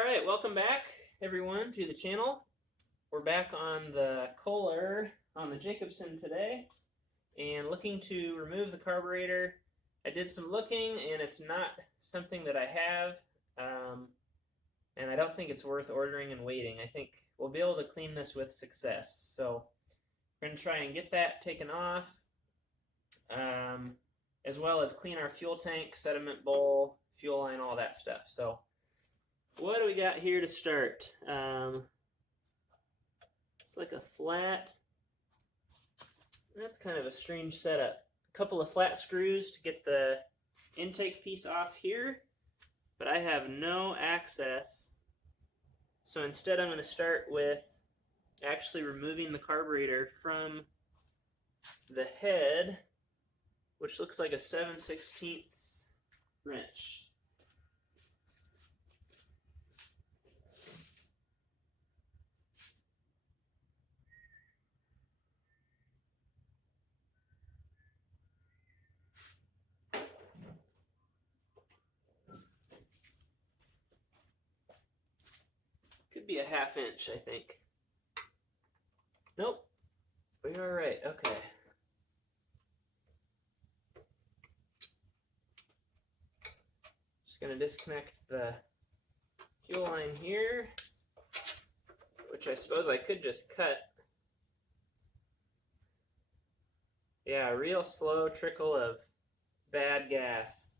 Alright, welcome back everyone to the channel. We're back on the Kohler on the Jacobsen today and looking to remove the carburetor. I did some looking and it's not something that I have, and I don't think it's worth ordering and waiting. I think we'll be able to clean this with success. So we're going to try and get that taken off, as well as clean our fuel tank, sediment bowl, fuel line, all that stuff. So what do we got here to start? It's like a flat. That's kind of a strange setup. A couple of flat screws to get the intake piece off here, but I have no access. So instead I'm going to start with actually removing the carburetor from the head, which looks like a 7/16 wrench. Could be a 1/2 inch, I think. Nope. We are right. Okay. Just going to disconnect the fuel line here, which I suppose I could just cut. Yeah, a real slow trickle of bad gas.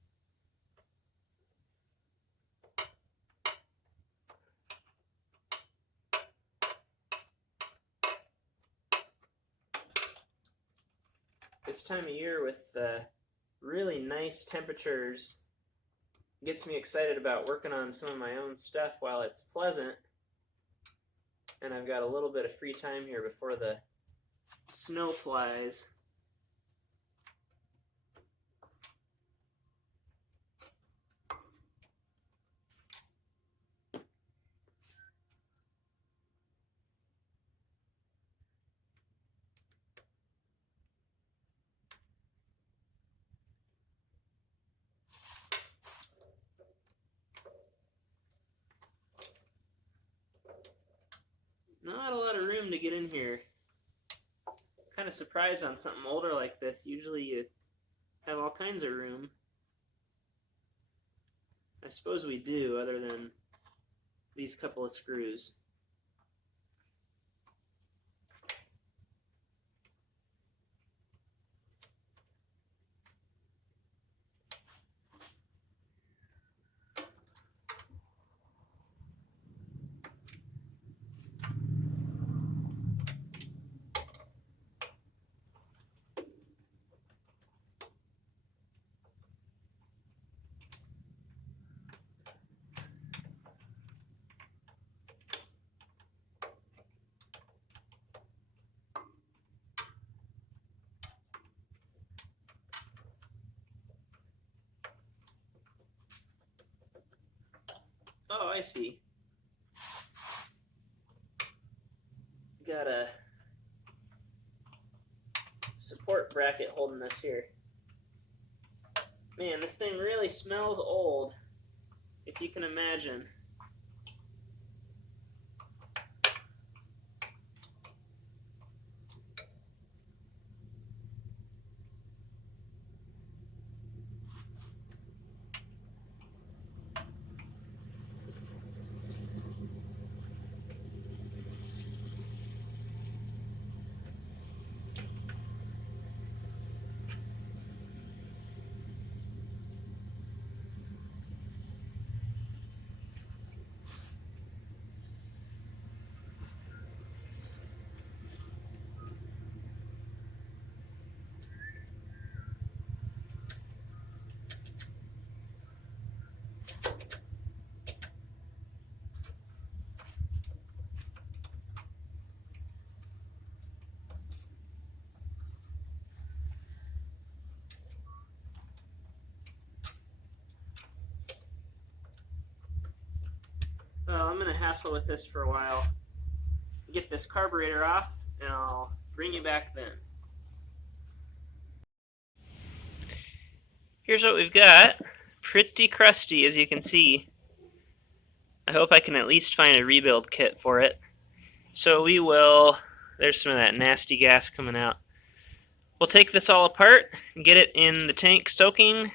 This time of year with really nice temperatures gets me excited about working on some of my own stuff while it's pleasant, and I've got a little bit of free time here before the snow flies. Not a lot of room to get in here. Kind of surprised on something older like this. Usually you have all kinds of room. I suppose we do, other than these couple of screws. Oh, I see. Got a support bracket holding this here. Man, this thing really smells old, if you can imagine. Well, I'm going to hassle with this for a while. Get this carburetor off, and I'll bring you back then. Here's what we've got. Pretty crusty, as you can see. I hope I can at least find a rebuild kit for it. So we will, there's some of that nasty gas coming out. We'll take this all apart and get it in the tank soaking.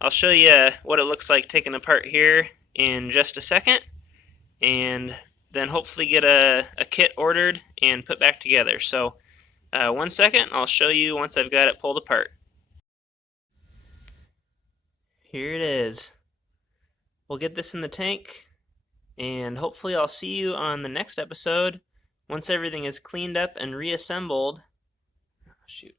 I'll show you what it looks like taken apart here in just a second, and then hopefully get a kit ordered and put back together. So 1 second, I'll show you once I've got it pulled apart. Here it is. We'll get this in the tank, and hopefully I'll see you on the next episode once everything is cleaned up and reassembled. Shoot.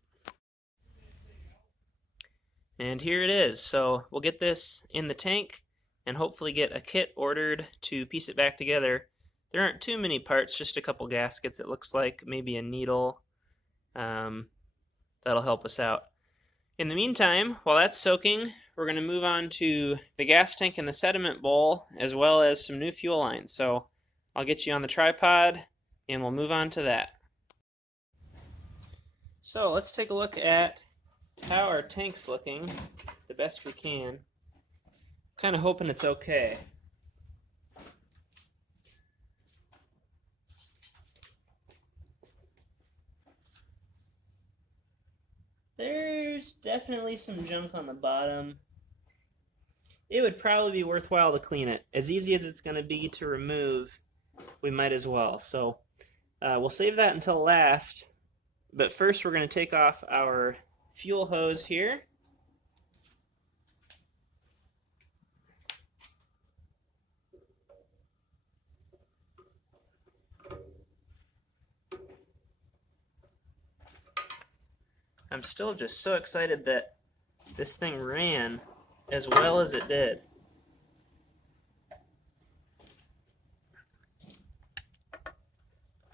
And here it is. So we'll get this in the tank and hopefully get a kit ordered to piece it back together. There aren't too many parts, just a couple gaskets it looks like, maybe a needle. That'll help us out. In the meantime, while that's soaking, we're going to move on to the gas tank and the sediment bowl, as well as some new fuel lines. So I'll get you on the tripod and we'll move on to that. So let's take a look at how our tank's looking the best we can. Kind of hoping it's okay. There's definitely some junk on the bottom. It would probably be worthwhile to clean it. As easy as it's going to be to remove, we might as well. So we'll save that until last. But first we're going to take off our fuel hose here. I'm still just so excited that this thing ran as well as it did.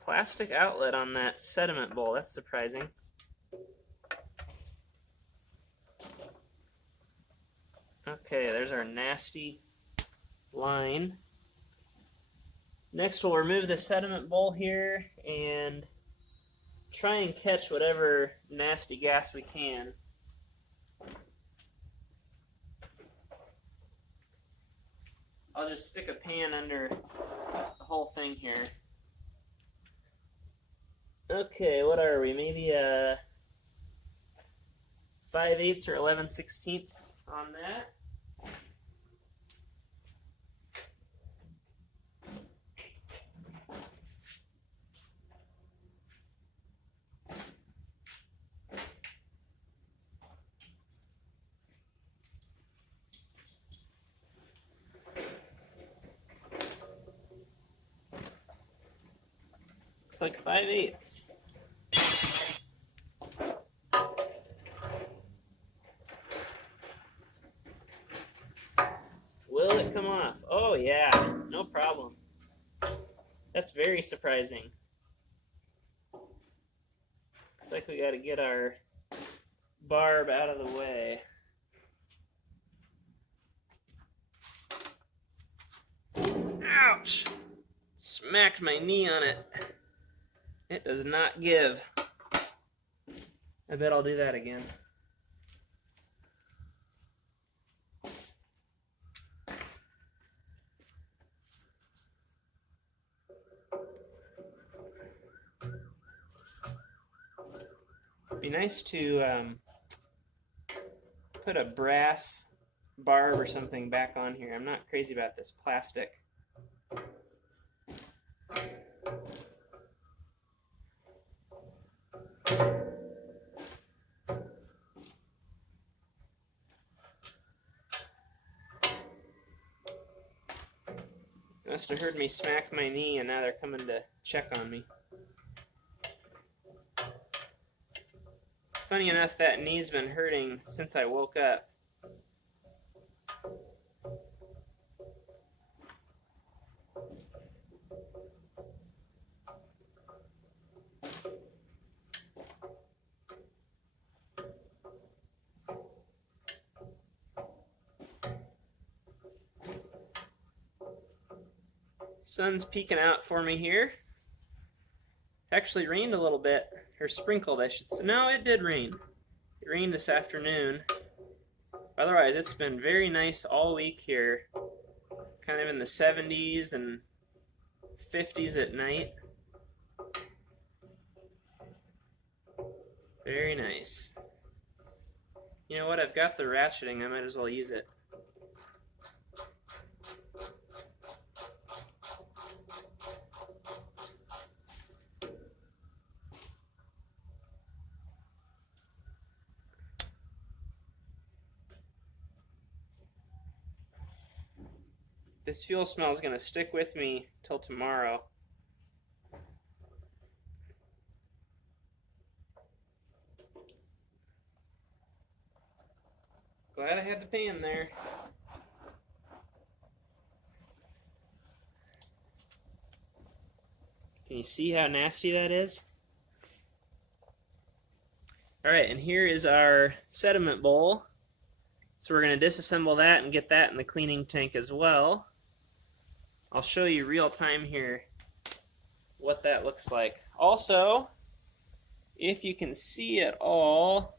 Plastic outlet on that sediment bowl, that's surprising. Okay, there's our nasty line. Next we'll remove the sediment bowl here and try and catch whatever nasty gas we can. I'll just stick a pan under the whole thing here. Okay, what are we? Maybe a 5/8 or 11/16 on that. Looks like 5/8. Will it come off? Oh yeah, no problem. That's very surprising. Looks like we got to get our barb out of the way. Ouch! Smacked my knee on it. It does not give. I bet I'll do that again. It'd be nice to put a brass barb or something back on here. I'm not crazy about this plastic. Must have heard me smack my knee and now they're coming to check on me. Funny enough, that knee's been hurting since I woke up. Sun's peeking out for me here. Actually rained a little bit, or sprinkled I should say. No, it did rain. It rained this afternoon. Otherwise, it's been very nice all week here. kind of in the 70s and 50s at night. Very nice. You know what? I've got the ratcheting. I might as well use it. This fuel smell is going to stick with me till tomorrow. Glad I had the pan there. Can you see how nasty that is? Alright, and here is our sediment bowl. So we're going to disassemble that and get that in the cleaning tank as well. I'll show you real time here what that looks like. Also, if you can see at all,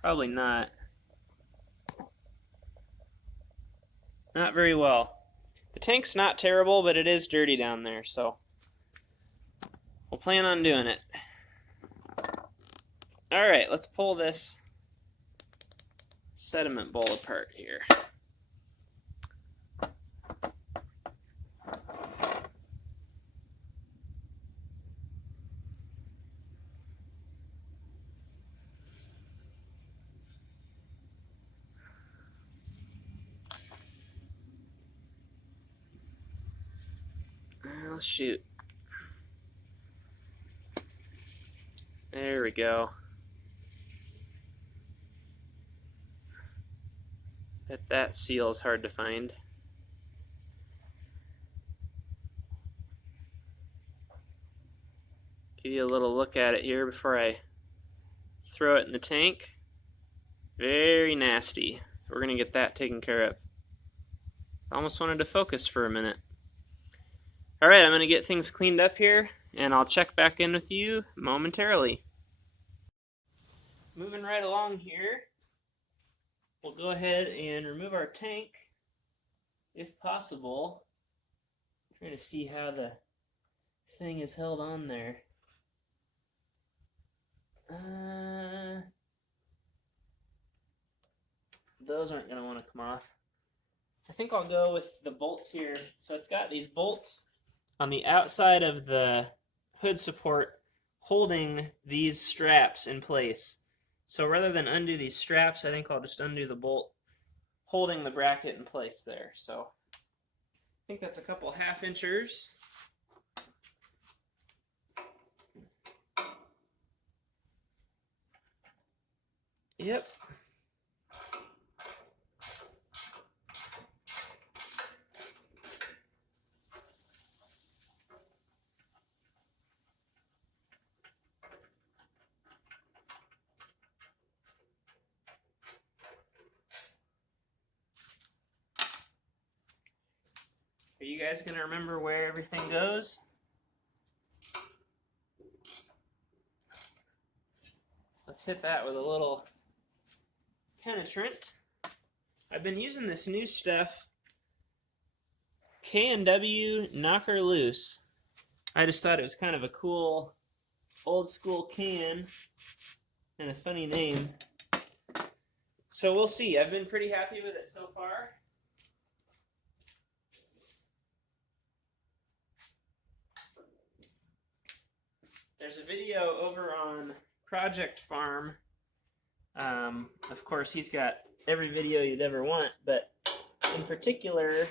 probably not very well. The tank's not terrible, but it is dirty down there, so we'll plan on doing it. Alright, let's pull this sediment bowl apart here. Oh, shoot. There we go. That seal is hard to find. Give you a little look at it here before I throw it in the tank. Very nasty. We're going to get that taken care of. I almost wanted to focus for a minute. Alright, I'm going to get things cleaned up here, and I'll check back in with you momentarily. Moving right along here, we'll go ahead and remove our tank, if possible. Trying to see how the thing is held on there. Those aren't going to want to come off. I think I'll go with the bolts here. So it's got these bolts on the outside of the hood support holding these straps in place. So rather than undo these straps, I think I'll just undo the bolt holding the bracket in place there. So I think that's a couple half-inchers. Yep. Are you guys going to remember where everything goes? Let's hit that with a little penetrant. I've been using this new stuff, K&W Knocker Loose. I just thought it was kind of a cool old school can and a funny name. So we'll see. I've been pretty happy with it so far. There's a video over on Project Farm. Of course, he's got every video you'd ever want, but in particular,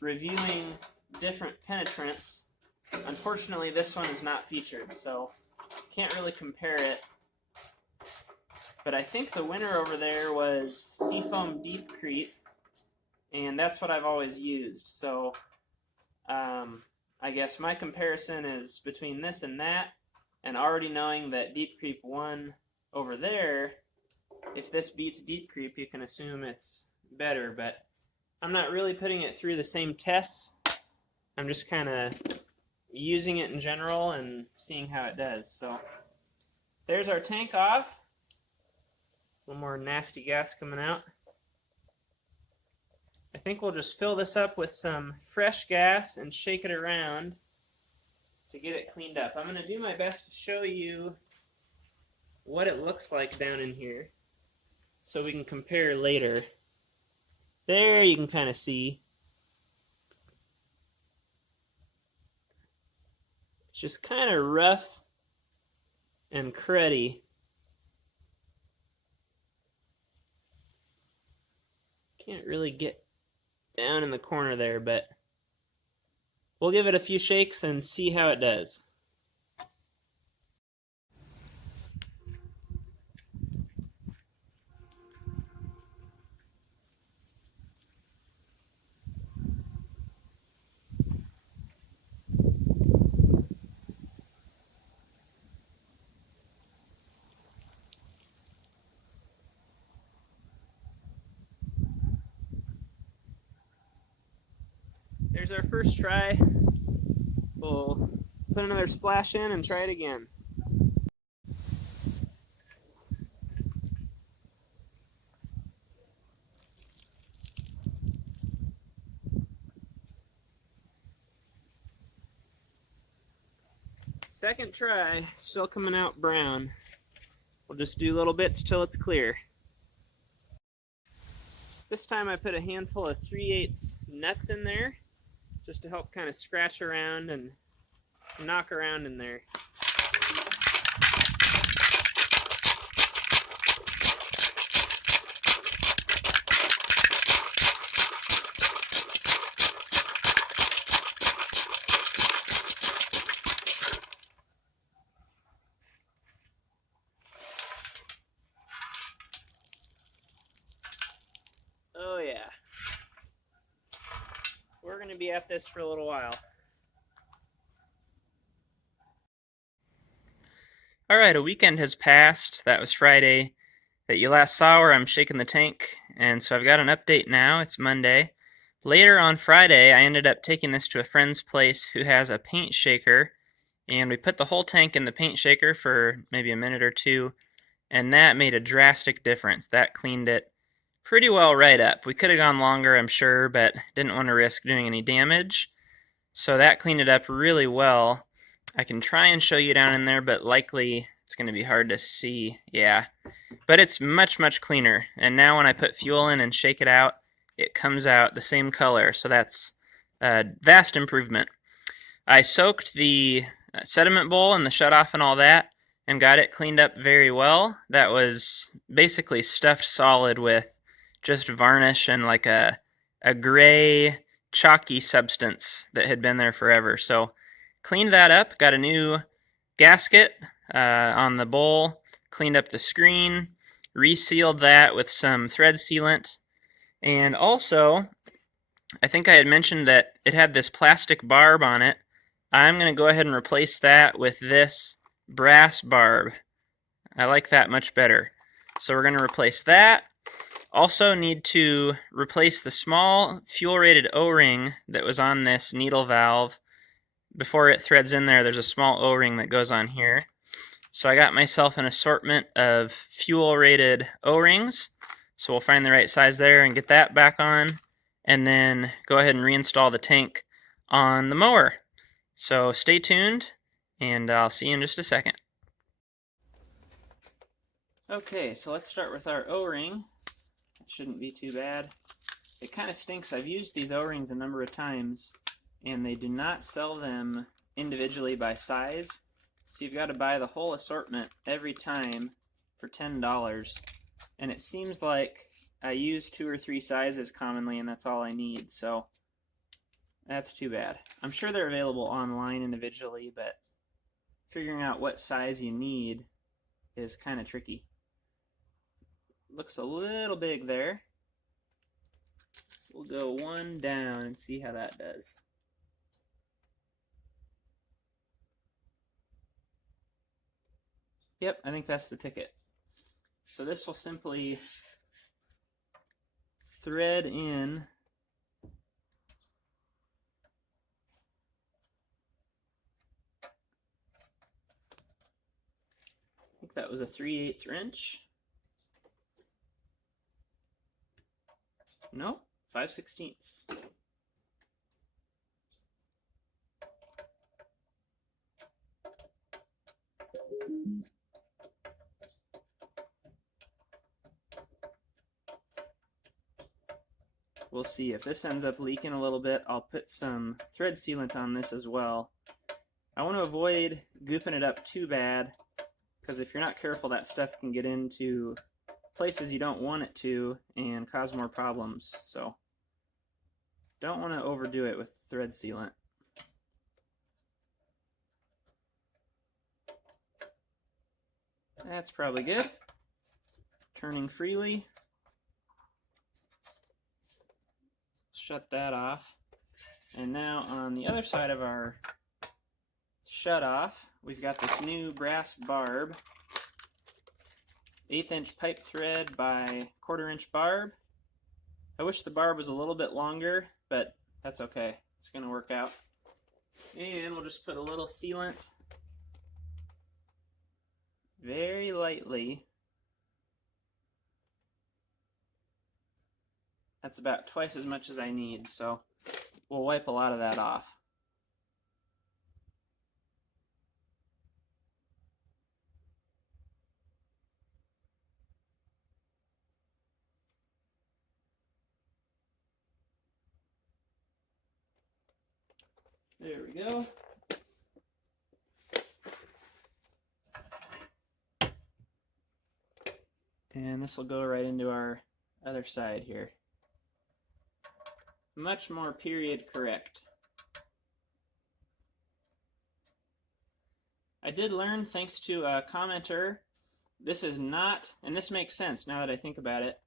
reviewing different penetrants. Unfortunately, this one is not featured, so can't really compare it. But I think the winner over there was Seafoam Deep Creep, and that's what I've always used. So I guess my comparison is between this and that, and already knowing that Deep Creep won over there, if this beats Deep Creep, you can assume it's better, but I'm not really putting it through the same tests. I'm just kind of using it in general and seeing how it does. So there's our tank off. A little more nasty gas coming out. I think we'll just fill this up with some fresh gas and shake it around to get it cleaned up. I'm going to do my best to show you what it looks like down in here so we can compare later. There you can kind of see. It's just kind of rough and cruddy. Can't really get down in the corner there, but we'll give it a few shakes and see how it does. There's our first try. We'll put another splash in and try it again. Second try, still coming out brown. We'll just do little bits till it's clear. This time I put a handful of 3/8 nuts in there just to help kind of scratch around and knock around in there. Oh yeah. We're going to be at this for a little while. Alright, a weekend has passed. That was Friday that you last saw where I'm shaking the tank, and so I've got an update now. It's Monday. Later on Friday, I ended up taking this to a friend's place who has a paint shaker, and we put the whole tank in the paint shaker for maybe a minute or two, and that made a drastic difference. That cleaned it pretty well right up. We could have gone longer, I'm sure, but didn't want to risk doing any damage. So that cleaned it up really well. I can try and show you down in there, but likely it's going to be hard to see. Yeah, but it's much, much cleaner. And now when I put fuel in and shake it out, it comes out the same color. So that's a vast improvement. I soaked the sediment bowl and the shutoff and all that and got it cleaned up very well. That was basically stuffed solid with just varnish and like a gray chalky substance that had been there forever. So cleaned that up, got a new gasket on the bowl, cleaned up the screen, resealed that with some thread sealant, and also I think I had mentioned that it had this plastic barb on it. I'm going to go ahead and replace that with this brass barb. I like that much better. So we're going to replace that. Also need to replace the small fuel-rated O-ring that was on this needle valve. Before it threads in there, there's a small O-ring that goes on here. So I got myself an assortment of fuel-rated O-rings. So we'll find the right size there and get that back on, and then go ahead and reinstall the tank on the mower. So stay tuned, and I'll see you in just a second. Okay, so let's start with our O-ring. It shouldn't be too bad. It kind of stinks. I've used these O-rings a number of times, and they do not sell them individually by size. So you've got to buy the whole assortment every time for $10. And it seems like I use 2 or 3 sizes commonly, and that's all I need. So that's too bad. I'm sure they're available online individually, but figuring out what size you need is kind of tricky. Looks a little big there. We'll go one down and see how that does. Yep, I think that's the ticket. So this will simply thread in I think that was a 3/8 wrench. Nope, 5/16. We'll see if this ends up leaking a little bit. I'll put some thread sealant on this as well. I want to avoid gooping it up too bad, because if you're not careful, that stuff can get into places you don't want it to and cause more problems. So don't want to overdo it with thread sealant. That's probably good. Turning freely. Shut that off. And now on the other side of our shut off, we've got this new brass barb. 1/8 inch pipe thread by 1/4 inch barb. I wish the barb was a little bit longer, but that's okay. It's going to work out. And we'll just put a little sealant very lightly. That's about twice as much as I need, so we'll wipe a lot of that off. There we go. And this will go right into our other side here. Much more period correct. I did learn, thanks to a commenter, this is not, and this makes sense now that I think about it,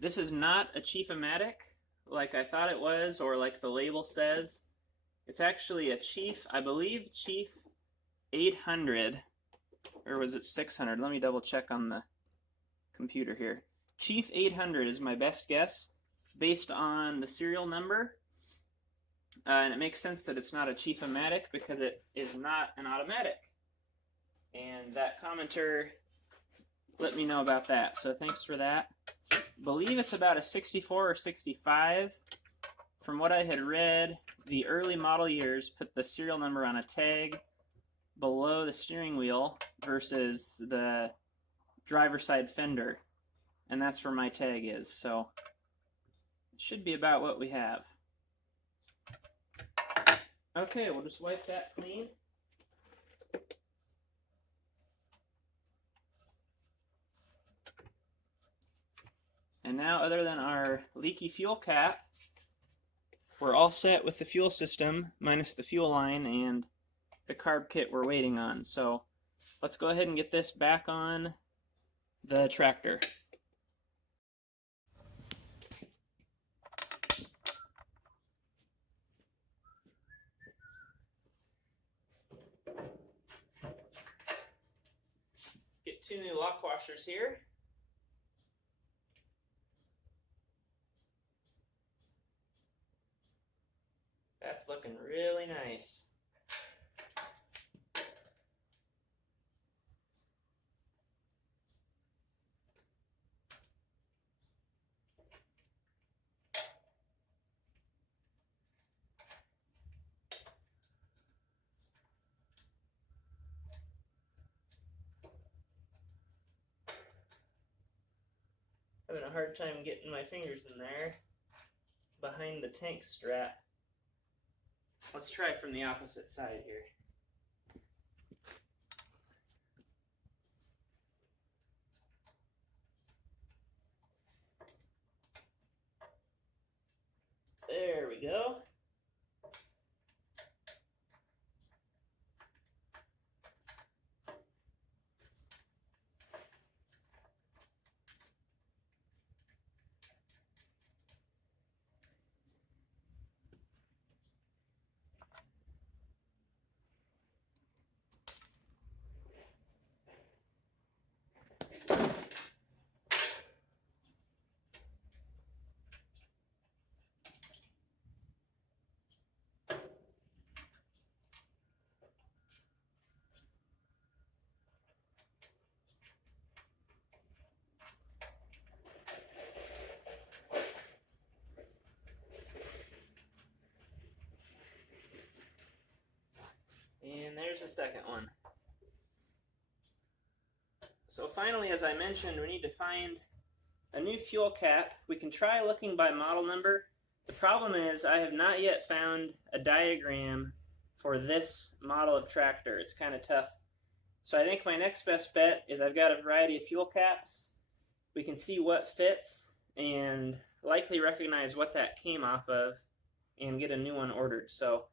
this is not a Chief-O-Matic like I thought it was, or like the label says. It's actually a Chief, I believe Chief 800, or was it 600? Let me double check on the computer here. Chief 800 is my best guess, based on the serial number, and it makes sense that it's not a Chief-O-Matic because it is not an automatic, and that commenter let me know about that, so thanks for that. I believe it's about a 64 or 65. From what I had read, the early model years put the serial number on a tag below the steering wheel versus the driver's side fender, and that's where my tag is, so should be about what we have. Okay, we'll just wipe that clean. And now, other than our leaky fuel cap, we're all set with the fuel system, minus the fuel line and the carb kit we're waiting on. So let's go ahead and get this back on the tractor. Get 2 new lock washers here. That's looking really nice. Having a hard time getting my fingers in there behind the tank strap. Let's try from the opposite side here. There we go. the second one. So finally, as I mentioned, we need to find a new fuel cap. We can try looking by model number. The problem is I have not yet found a diagram for this model of tractor. It's kind of tough. So I think my next best bet is I've got a variety of fuel caps. We can see what fits and likely recognize what that came off of and get a new one ordered. So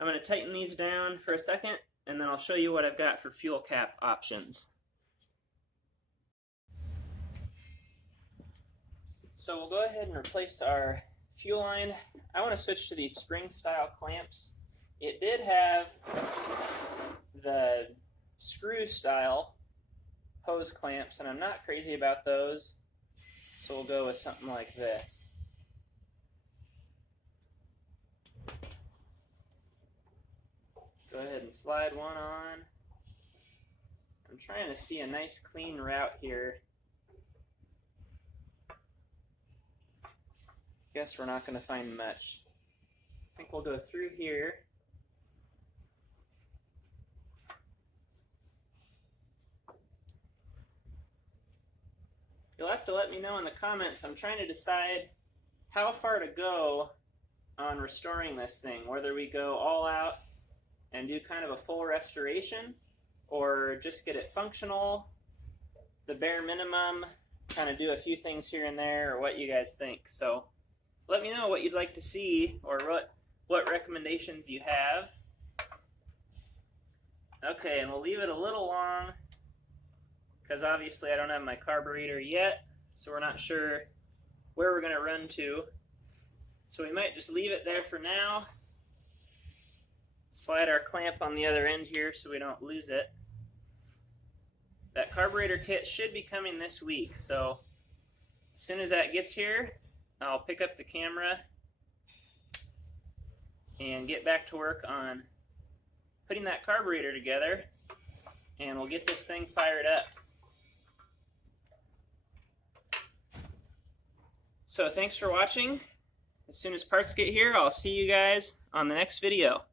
I'm going to tighten these down for a second, and then I'll show you what I've got for fuel cap options. So we'll go ahead and replace our fuel line. I want to switch to these spring style clamps. It did have the screw style hose clamps, and I'm not crazy about those, so we'll go with something like this. Go ahead and slide one on. I'm trying to see a nice clean route here. Guess we're not going to find much. I think we'll go through here. You'll have to let me know in the comments. I'm trying to decide how far to go on restoring this thing, whether we go all out and do kind of a full restoration, or just get it functional, the bare minimum, kind of do a few things here and there, or what you guys think. So let me know what you'd like to see, or what recommendations you have. Okay, and we'll leave it a little long, because obviously I don't have my carburetor yet, so we're not sure where we're going to run to. So we might just leave it there for now. Slide our clamp on the other end here so we don't lose it. That carburetor kit should be coming this week, so as soon as that gets here, I'll pick up the camera and get back to work on putting that carburetor together, and we'll get this thing fired up. So thanks for watching. As soon as parts get here, I'll see you guys on the next video.